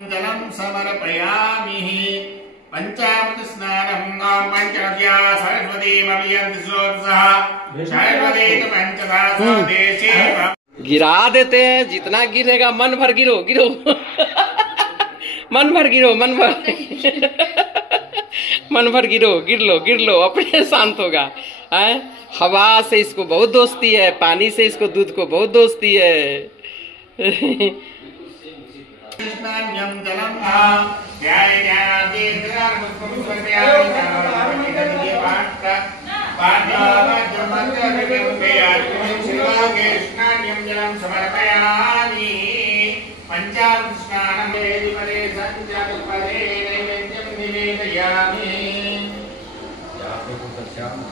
जलम समर्पयामि पंचामृत स्नानम पंचनद्या सरस्वतीमभियन्ति स्रोतसः सरस्वती पंचदा स्वदेशे। गिरा देते हैं, जितना गिरेगा मन भर गिरो गिरो मन भर गिरो, मन भर मन भर गिरो, गिर लो अपने शांत होगा। हवा से इसको बहुत दोस्ती है, पानी से इसको दूध को बहुत दोस्ती है।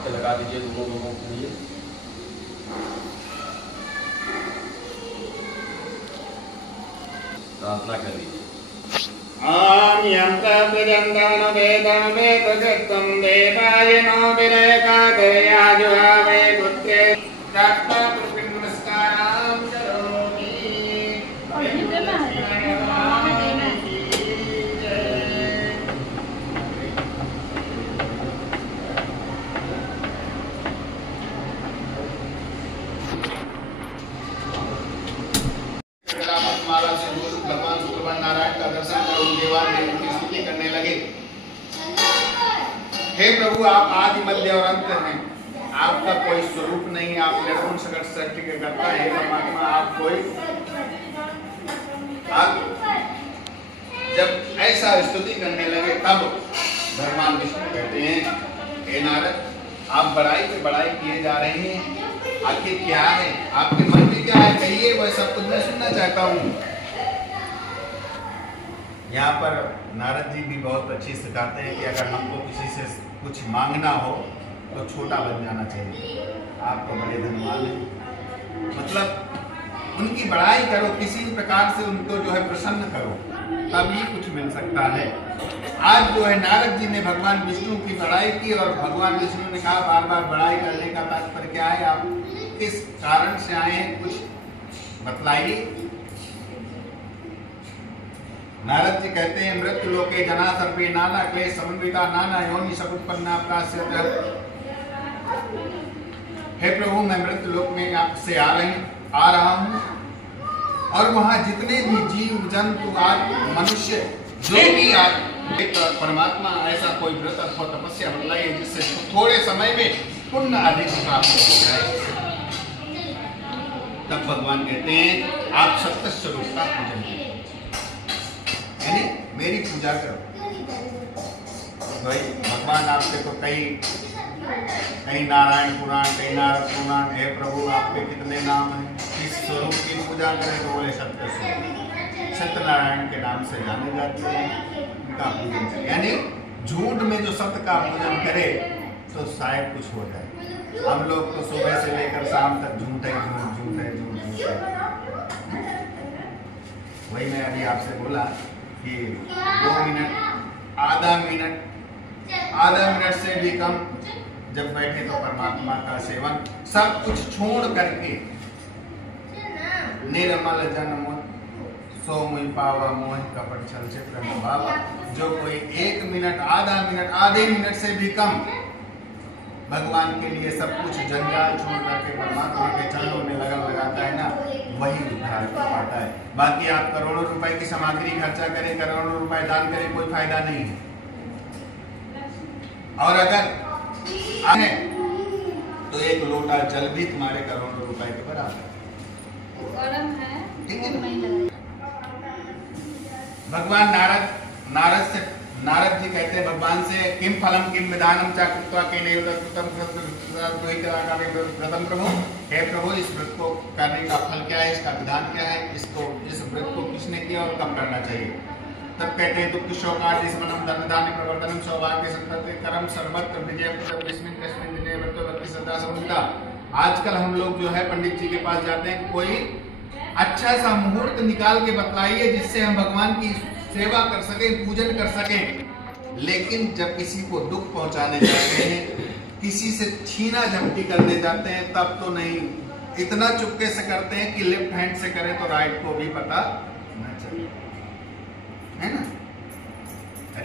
लगा दीजिए लोगों के लिए। प्रार्थना कर लीजिए। आम यंत्र प्रजंतन वेदम वेदसत्तम देवाय नो विरेकादया जुहावे पुत्रे तत्त नमस्कारं करोमि। माला से भगवान शुक्रवार नारायण का दर्शन कर देवान की स्तुति करने लगे। हे प्रभु, आप आदि मध्य और अंत हैं, आपका कोई स्वरूप नहीं, आप निर्गुण सगुण सृष्टि के कर्ता हैं। परमात्मा आप कोई, आप जब ऐसा स्तुति करने लगे तब भगवान विष्णु कहते हैं, हे नारद, आप बड़ाई पे बड़ाई किए जा रहे हैं, आखिर क्या है, आपके मन में क्या है, कहिए, वह सब कुछ मैं सुनना चाहता हूँ। यहाँ पर नारद जी भी बहुत अच्छी सिखाते हैं कि अगर हमको किसी से कुछ मांगना हो तो छोटा बन जाना चाहिए। आप तो बड़े धनवान हैं, मतलब उनकी बड़ाई करो, किसी प्रकार से उनको जो है प्रसन्न करो, तभी कुछ मिल सकता है। आज जो है नारद जी ने भगवान विष्णु की बड़ाई की और भगवान विष्णु ने कहा बार बार बड़ाई करने का तात्पर्य क्या है, आप किस कारण से आए हैं, कुछ बतलाइए। नारद जी कहते हैं, मृत्यु लोके जना सर्वे नाना क्लेश समन्विता नाना योनि समुत्पन्ना प्रास्यत। हे प्रभु, मैं मृत्यु लोक में आपसे आ रहा हूँ और वहाँ जितने भी जीव जंतु मनुष्य जो भी एक परमात्मा ऐसा कोई व्रत अथवा तपस्या बतलाइए जिससे थोड़े समय में पुण्य अधिक प्राप्त हो जाए। तब भगवान कहते हैं, आप सत्य स्वरूप का पूजन करें, यानी मेरी पूजा करो। भाई भगवान आपके तो कई नारायण पुराण, कई नारद पुराण। हे प्रभु, आपके कितने नाम हैं, किस स्वरूप की पूजा करें, तो बोले सत्य स्वरूप, सत्यनारायण के नाम से जाने जाते हैं, उनका पूजन करें। यानी झूठ में जो सत्य का पूजन करे तो शायद कुछ हो जाए। हम लोग तो सुबह से लेकर शाम तक झूठ है। वही मैं अभी आपसे बोला कि 2 मिनट, आधा मिनट से भी कम जब बैठे तो परमात्मा का सेवन सब कुछ छोड़ करके निर्मल जन्म सो मुई पावा मोह कपट छल से प्रेम भावा। जो कोई 1 मिनट, आधा मिनट, आधे मिनट से भी कम भगवान के लिए सब कुछ जंजाल छोड़ करके परमात्मा के चरणों में लगन लगाता है ना, वही उद्धार पाता है। बाकी आप करोड़ों रुपए की सामग्री खर्चा करें, करोड़ों रुपए दान करें, कोई फायदा नहीं है। और अगर आए तो 1 लोटा जल भी तुम्हारे करोड़ों रुपए के बराबर है। ठीक है। भगवान नारद जी कहते हैं भगवान से, किम फलम किम विधानम चा कृत्वा केन कृतम व्रतम प्रभु। हे प्रभु, इस व्रत को करने का फल क्या है, इसका विधान क्या है, इस व्रत को किसने किया और कब करना चाहिए। तब कहते हैं, दुख शोकादि समनम धन धान्य प्रवर्तनम सौभाग्य संपत्ति करम सर्वत्र विजय कस्मिन् कस्मिन् दिने व्रतवती सदा समन्विता। आजकल हम लोग जो है पंडित जी के पास जाते हैं, कोई अच्छा सा मुहूर्त निकाल के बतलाइए जिससे हम भगवान की सेवा कर सके, पूजन कर सके। लेकिन जब किसी को दुख पहुंचाने जाते हैं, किसी से छीना झपटी करने जाते हैं, तब तो नहीं, इतना चुपके से करते हैं कि लेफ्ट हैंड से करें तो राइट को भी पता न चले।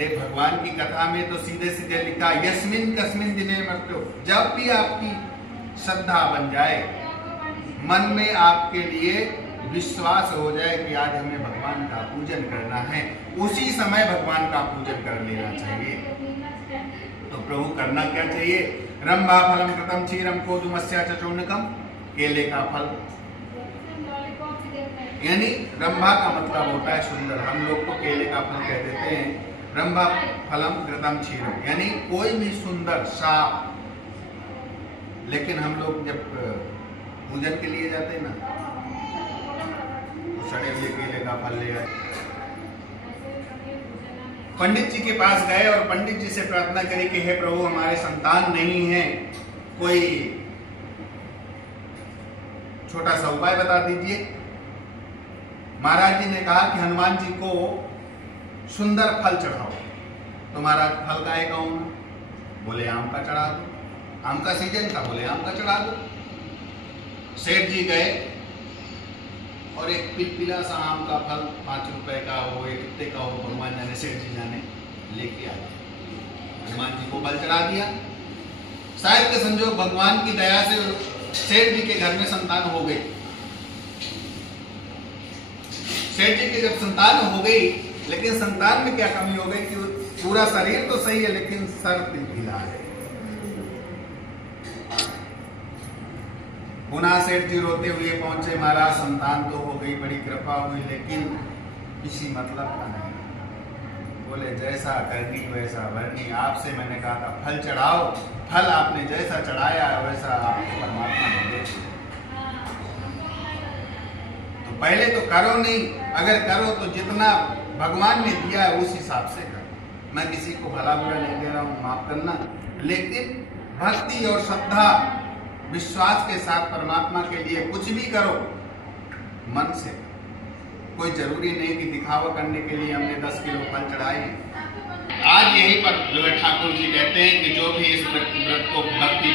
अरे भगवान की कथा में तो सीधे सीधे लिखा यस्मिन कस्मिन दिने मृत्यु, जब भी आपकी श्रद्धा बन जाए, मन में आपके लिए विश्वास हो जाए कि आज हमें भगवान का पूजन करना है, उसी समय भगवान का पूजन कर लेना चाहिए। तो प्रभु करना क्या चाहिए? रंभा फलम कृतम क्षीरम कोदुमस्या चूर्णकम, केले का फल, यानी रंभा का मतलब होता है सुंदर, हम लोग को केले का फल कह देते हैं। रंभा फलम कृतम क्षीरम यानी कोई भी सुंदर साफ, लेकिन हम लोग जब पूजन के लिए जाते हैं ना, तो सड़े हुए केले का फल ले आए। पंडित जी के पास गए और पंडित जी से प्रार्थना करी कि हे प्रभु, हमारे संतान नहीं है, कोई छोटा सा उपाय बता दीजिए। महाराज जी ने कहा कि हनुमान जी को सुंदर फल चढ़ाओ। तो महाराज फल का एक आऊं, बोले आम का चढ़ा दो, आम का सीजन था, बोले आम का चढ़ा दो। सेठ जी गए और एक पिलपिला सा आम का फल 5 रुपए का हो, 1 कितने का हो, भगवान जाने सेठ जी जाने, लेके आ गए। हनुमान जी को फल चढ़ा दिया। शायद के संजोग भगवान की दया से सेठ जी के घर में संतान हो गई। सेठ जी की जब संतान हो गई, लेकिन संतान में क्या कमी हो गई कि पूरा शरीर तो सही है लेकिन सर पिलपिला है। पुनः सेठ जी रोते हुए पहुंचे, महाराज संतान तो हो गई, बड़ी कृपा हुई, लेकिन किसी मतलब का नहीं। बोले जैसा करनी वैसा भरनी, आपसे मैंने कहा था फल चढ़ाओ, फल आपने जैसा चढ़ाया वैसा आपको परमात्मा ने दे। तो पहले तो करो नहीं, अगर करो तो जितना भगवान ने दिया है उस हिसाब से करो। मैं किसी को भला बुरा नहीं दे रहा हूँ, माफ करना, लेकिन भक्ति और श्रद्धा विश्वास के साथ परमात्मा के लिए कुछ भी करो मन से। कोई जरूरी नहीं कि दिखावा करने के लिए हमने 10 किलो फल चढ़ाए हैं। आज यहीं पर जो है ठाकुर जी कहते हैं कि जो भी इस व्रत को भक्ति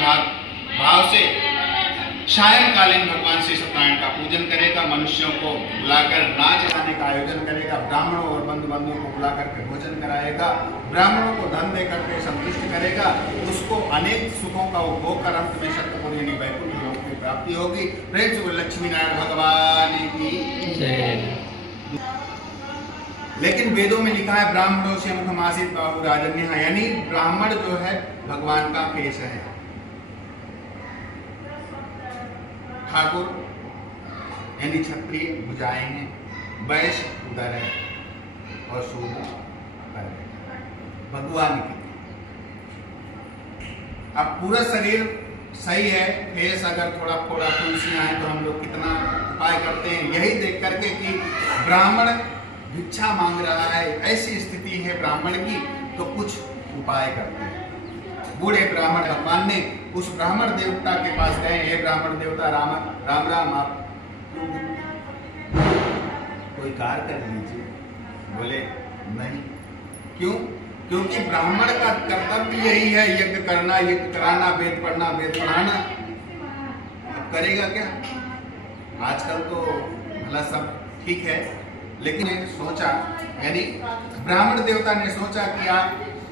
भाव से सायंकालीन भगवान श्री सत्यनारायण का पूजन करेगा, मनुष्यों को बुलाकर नाच गाने का आयोजन करेगा, ब्राह्मणों और बंधु बंधुओं को बुलाकर के भोजन कराएगा, ब्राह्मणों को धन देकर के संतुष्ट करेगा, उसको अनेक सुखों का उपभोग कर अंत में सत्यपुर यानी वैकुंठ लोक की प्राप्ति होगी। प्रेम से लक्ष्मी नारायण भगवान की जय। लेकिन वेदों में लिखा है ब्राह्मणों से मुखमासित बाहु राजन्य, यानी ब्राह्मण जो है भगवान का केश है। ठाकुर यानी क्षत्रिय भुजाएं हैं, वैश्य उदर है और शूद्र कर भगवान की। अब पूरा शरीर सही है, फेस अगर थोड़ा थोड़ा तुलसियां हैं तो हम लोग कितना उपाय करते हैं, यही देख करके कि ब्राह्मण भिक्षा मांग रहा है, ऐसी स्थिति है ब्राह्मण की, तो कुछ उपाय करते हैं। बूढ़े ब्राह्मण भगवान ने उस ब्राह्मण देवता के पास गए, हे ब्राह्मण देवता राम राम राम, आप कोई कार्य कर लीजिए। बोले नहीं। क्यों? क्योंकि ब्राह्मण का कर्तव्य यही है, यज्ञ करना, यज्ञ कराना, वेद पढ़ना, वेद पढ़ाना। अब करेगा क्या? आजकल तो भला सब ठीक है, लेकिन सोचा, यानी ब्राह्मण देवता ने सोचा कि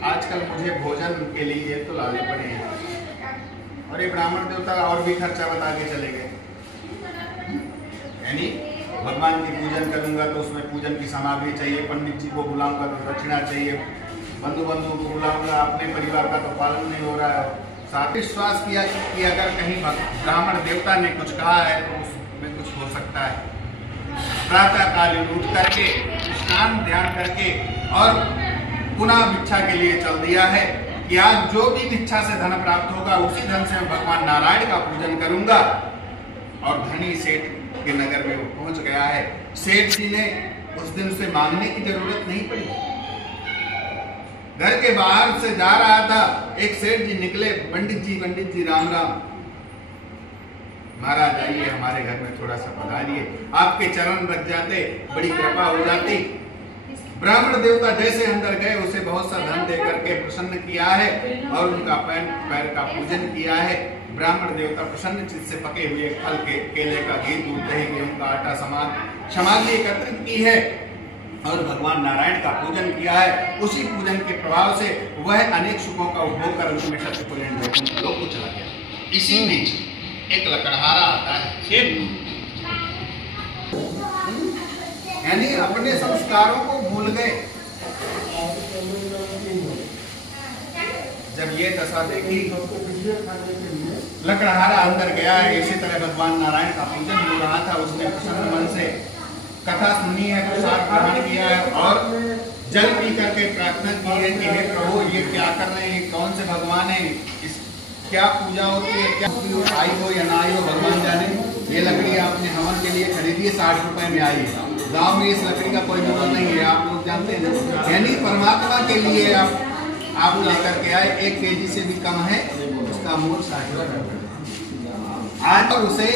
आजकल मुझे भोजन के लिए तो लाने पड़े हैं, और ये ब्राह्मण देवता और भी खर्चा बता के चले गए। यानी भगवान की पूजन करूंगा तो उसमें पूजन की सामग्री चाहिए, पंडित जी को बुलाऊंगा तो दक्षिणा चाहिए, बंधु बंधुओं को बुलाऊंगा, अपने परिवार का तो पालन नहीं हो रहा है। साथ विश्वास किया कि अगर कहीं ब्राह्मण देवता ने कुछ कहा है तो उसमें कुछ हो सकता है। प्रातः काल उठ करके स्नान ध्यान करके और पुनः भिक्षा के लिए चल दिया है कि आज जो भी भिक्षा से धन प्राप्त होगा उसी धन से मैं भगवान नारायण का पूजन करूंगा। और धनी सेठ के नगर में वो पहुंच गया है। सेठ जी ने उस दिन से मांगने की जरूरत नहीं पड़ी। घर के बाहर से जा रहा था, एक सेठ जी निकले, पंडित जी राम राम, महाराज आइए हमारे घर में थोड़ा सा पधारिए, आपके चरण रख जाते, बड़ी कृपा हो जाती। ब्राह्मण देवता जैसे अंदर गए उसे बहुत सा धन देकर के प्रसन्न किया है और उनका पैर का पूजन किया है। ब्राह्मण देवता प्रसन्न चित्त से पके हुए फल के केले का घी दूध दही गेहूं का आटा सामग्री एकत्रित की है और भगवान नारायण का पूजन किया है, उसी पूजन के प्रभाव से वह अनेक सुखों का उपभोग कर अंत में सत्य को लेने लोग को चला गया। इसी बीच एक लकड़हारा आता है, यानी अपने संस्कारों को भूल गए। जब ये दशा देखी, लकड़हारा अंदर गया है। इसी तरह भगवान नारायण का पूजन हो रहा था, उसने प्रसन्न मन से कथा सुनी है, प्रसाद ग्रहण किया है और जल पी करके प्रार्थना की है कि हे प्रभु, ये क्या कर रहे हैं, कौन से भगवान है, इस क्या पूजा होती है, क्या आई हो या ना आई हो भगवान जाने। ये लकड़ी आपने हवन के लिए खरीदी है, 60 रुपए में आई है। गाँव में इस लकड़ी का कोई मूल्य नहीं है, आप लोग जानते हैं। यानी परमात्मा के लिए आप लेकर के आए, 1 केजी से भी कम है, उसका मूल्य 60 रुपए। आज तो उसे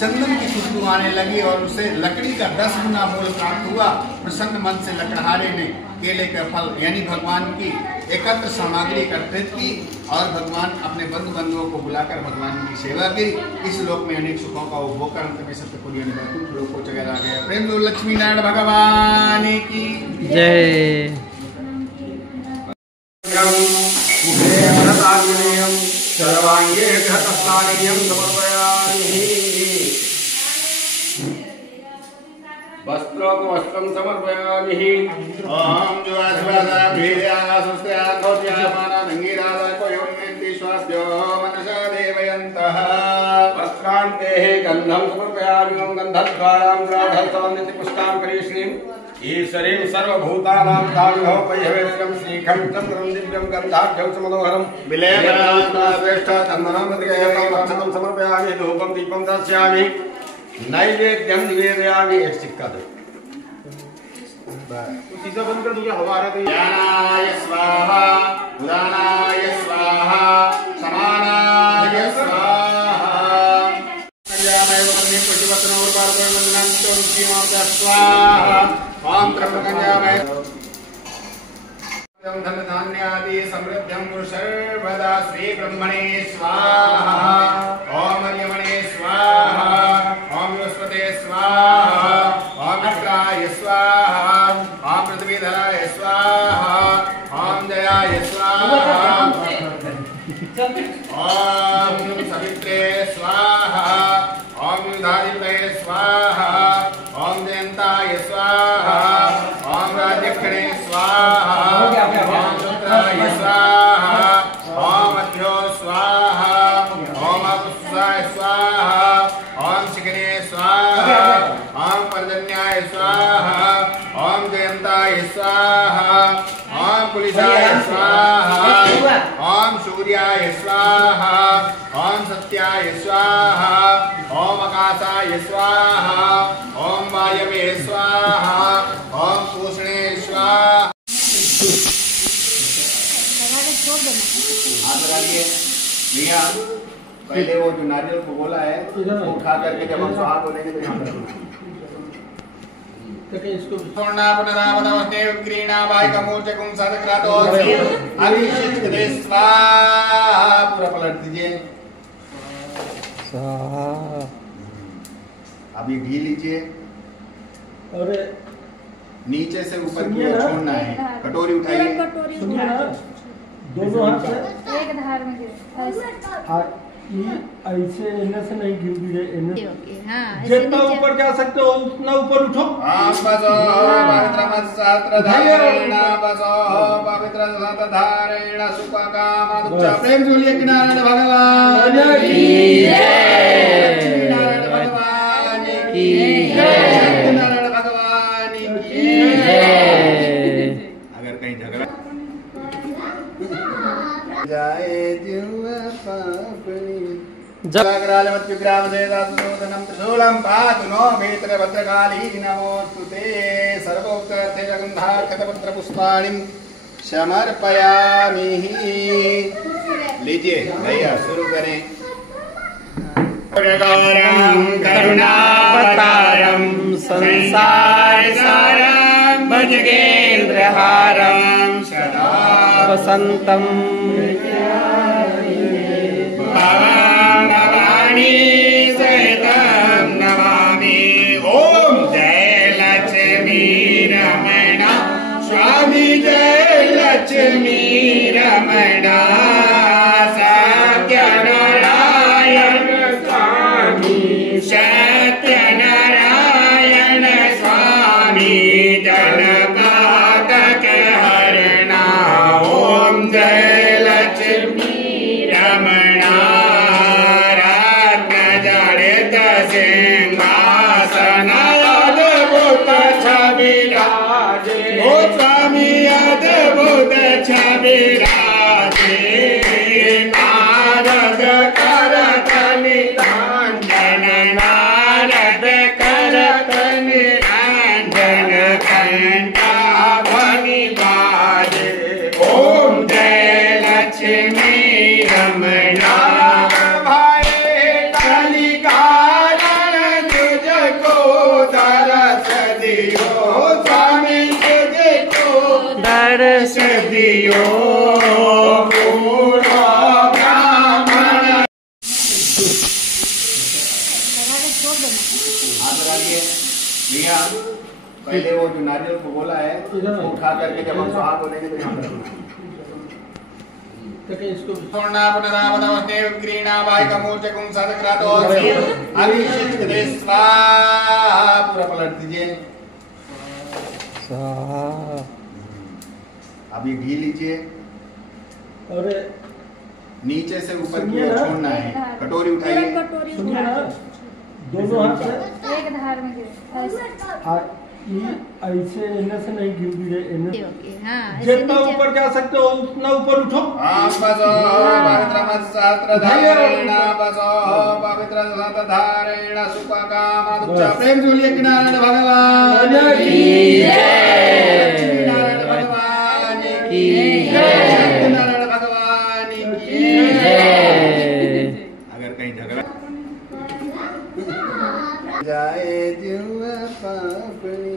चंदन की खुशबू आने लगी और उसे लकड़ी का 10 गुना मूल्य प्राप्त हुआ। प्रसन्न मन से लकड़हारे ने केले का फल यानी भगवान की एकत्र सामग्री एकत्रित की और भगवान अपने बंधु बांधवों को बुलाकर भगवान की सेवा की। इस लोक में अनेक सुखों का उपभोग कर अंत में सत्यपुरी लोक को चला गया। प्रेम लक्ष्मी नारायण भगवान की जय। वस्त्रों को वस्त्रम समर्पयामि। ओम जुवासवासा भीर्यासुस्त्या कोट्यामाना नंगीरासा कोयोन्यन्ति स्वास्यो मनसा देवयन्तः। वस्त्रान्तेः गन्धं समर्पयामि। ओम गन्धद्वारां द्राढसवन्निति पुष्टां करीष्णीम् ईश्वरीं सर्वभूतानां कामिहो पयवेश्यं श्रीखं चन्द्रं दिव्यं गन्धाढ्यं समनोहरं विलेपनाश्रेष्ठ चन्दनं समर्पयामि। धूपं दीपं दास्यामि। नैवेद्यं निवेदयामि। एक सिक्का दो, सीधा बंद कर दूंगा, हवा आ रहा है। ज्ञानाय स्वाहा, उदानाय स्वाहा, समानाय स्वाहा। पंजामय वन्दे पुष्पवत्नो उर्वारुकं वन्दनं चोरुचिमां स्वाहा। ओम त्र्यंबकंजामय धन धान्यादि समृद्धं सर्वदा श्री ब्रह्मणे स्वाहा। ओम अर्यमणे स्वाहा। ओम बृहस्पते स्वाहा। ओम मित्राय स्वाहा। ओम पृथ्वीधराय स्वाहा। ओम जयाय स्वाहा। ओम सवित्रे स्वाहा। ओम युधादित्ये स्वाहा। ओम जयंताय स्वाहा। ओम राज्यक्षणे स्वाहा। ओम रुद्राय स्वाहा। ओम मध्यो स्वाहा। ओम अपुष्पाय स्वाहा। ओम शिखने स्वाहा। ओम पर्जन्याय स्वाहा। ओम जयंताय स्वाहा। ओम पुलिसाय स्वाहा। ओम सूर्याय स्वाहा। ओम सत्याय स्वाहा। ओम आकाशाय स्वाहा। ओम वायवे स्वाहा। ओम पूषणे स्वाहा। भैया पहले वो जो नारियल को बोला है वो उठा करके जब हम स्वाहा बोलेंगे तो यहाँ पर पूरा पलट दीजिए। अभी घी लीजिए और नीचे से ऊपर की ओर छोड़ना है। कटोरी उठाइए, दोनों हाथ से एक धार में ऐसे इन्हें से नहीं गिर गिरे इन्हें हाँ जितना ऊपर जा सकते हो उतना ऊपर उठो। बसो पवित्र मत्सत्र धारेण बसो पवित्र सत धारेण सुपकाम दुच्चा। प्रेम जुलिए कि नारायण भगवान की जय। नारायण भगवान की जय। नारायण भगवान की जय। अगर कहीं झगड़ा जाए जुआ पापणी जगराजमत विग्राम देदासुदनं त्रिशूलं पातु नो भीतर भद्रकाली नमोस्तुते। सर्वोक्तर्थे गन्धाक्षतपत्र पुष्पाणिं समर्पयामि। लीजिए भैया शुरू करें। करुणावतारं संसारसारं भुजगेन्द्रहारं सदा वसन्तं भवानी सहितं नमामि। ओम जय लक्ष्मी रमण स्वामी जय लक्ष्मी रमणा सत्यनारायण स्वामी सत्यनारायण स्वामी जनपातक हरणा ओम जय लक्ष्मी रमणा रत्न जड़ित सिंहासन अद्भुत छविराजे ओ स्वामी अद्भुत छविराजे नारद करत निरंजन नारद करत निरंजन घंटा ध्वनि बाजे ओम जय लक्ष्मी रमणा भाई कलिकारण तुझको दरस दियो स्वामी तुझको दरस दियो पूरा ब्राह्मण हाथ लगाइए भैया। पहले वो जो नारियल को बोला है वो उठा करके जब हम सुहाग बोलेंगे तो यहाँ पर रखना। इसको पूर्णा पुनरावतमस्ते ग्रीणा वायकमूर्चकुं सदक्रातोऽस्मि अभिषिच्यते स्वाहा। पूरा पलट दीजिए। अभी घी लीजिए, अरे नीचे से ऊपर की ओर छोड़ना है। कटोरी उठाइए। सुनिए ना, दोनों हाथ से एक धार में गिरे ऐसे। ऐसे इन्हें से नहीं गिरे इन्हें ओके हाँ जितना ऊपर जा सकते हो उतना ऊपर उठो। बसो पवित्रमत्सत्रधारेण बसो पवित्रसतधारेण सुखकामदुच्च प्रेम झूलिए किनारे भगवान की जय। किनारे भगवान की जय। किनारे भगवान की जय। अगर कहीं झगड़ा जाए जुआ पापनी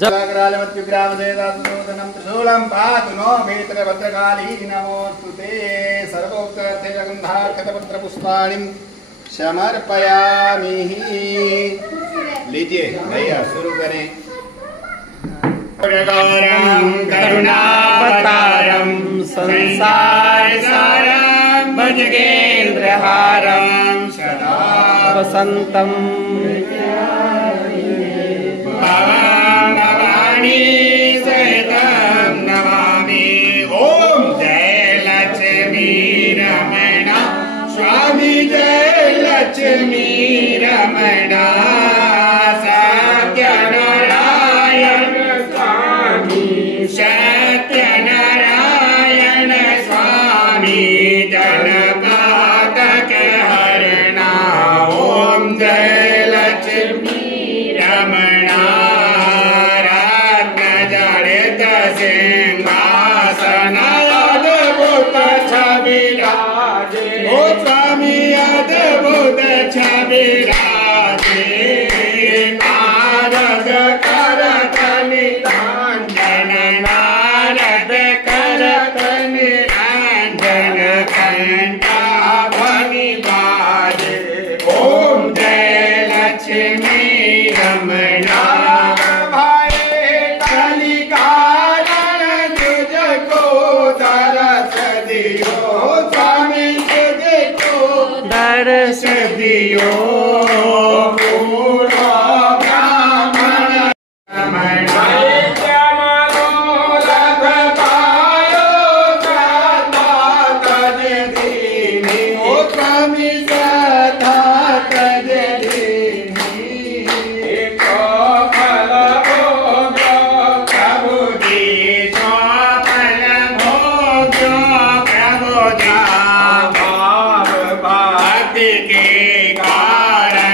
जलाग्रालमत्युग्राम सेदासुदनं त्रिशूलं पातु नो भेत्र भद्रकाली नमोस्तुते सर्वोक्तर्थे गन्धाक्षतपत्रपुष्पाणिं समर्पयामि। लीजिए भैया शुरू करें। करुणावतारं संसार सारं भुजगेन्द्रहारं सदा वसन्तं भवानी सहितं नमामि ओम जय लक्ष्मी रमणा स्वामी जय लक्ष्मी रमणा सत्यनारायण स्वामी सत्यनारायण स्वामी जनपातक हरणा ओम जय लक्ष्मी रमणा रत्न जड़ित सिंहासन अद्भुत छविराजे ओ स्वामी अद्भुत छविराजे नारद करत निरंजन नारद करत निरंजन घंटा ध्वनि बाजे ओम जय लक्ष्मी रमणा भाई कलिकारण तुझको दरस दियो स्वामी तुझको दरस दियो पूरा ब्राह्मण रमणा स्वामी सदा तज भक्ति के कारण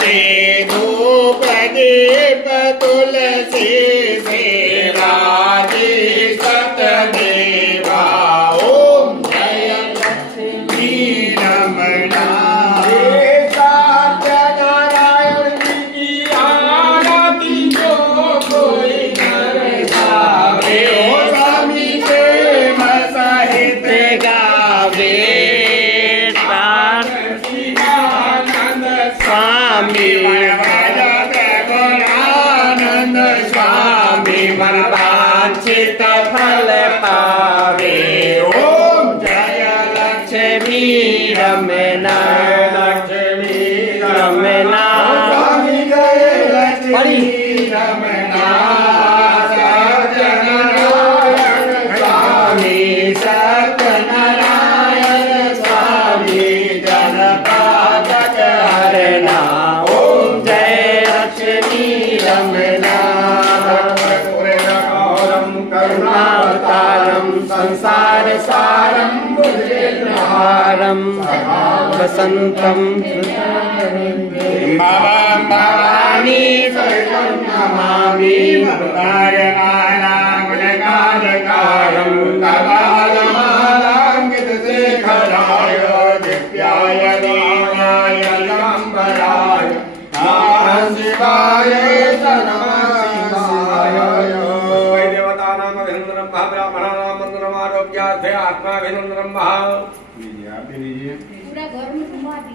से धूप दीप तुलसी से राधे सतदेवा ओम जय लक्ष्मी रमणा सत्यनारायण जी की आरती जो कोई नर गावे ओ स्वामी प्रेम सहित गावे स्वामी गुणानंद स्वामी मन वांछित फल पावे ओम जय लक्ष्मी रमना लक्ष्मी रमना स्वामी जय लक्ष्मी रमना सत्यनारायण स्वामी सत्यनारायण स्वामी जनपादक हरना ओम जय लक्ष्मी रमना करुणावतारम संसार सारम बुद्धिहारम वसंतम भवानी नमामि गुणगानकारम कपालमालांकित शेखराय दिव्याय देवाय लंबराय नमः शिवाय नमः शिवाय देवतानां अभिनंदनं महाब्राह्मणानां वन्दनम् आरोग्यार्थे आत्माभिनंदनं महा लीजिए आप भी लीजिए पूरा घर में घुमा दी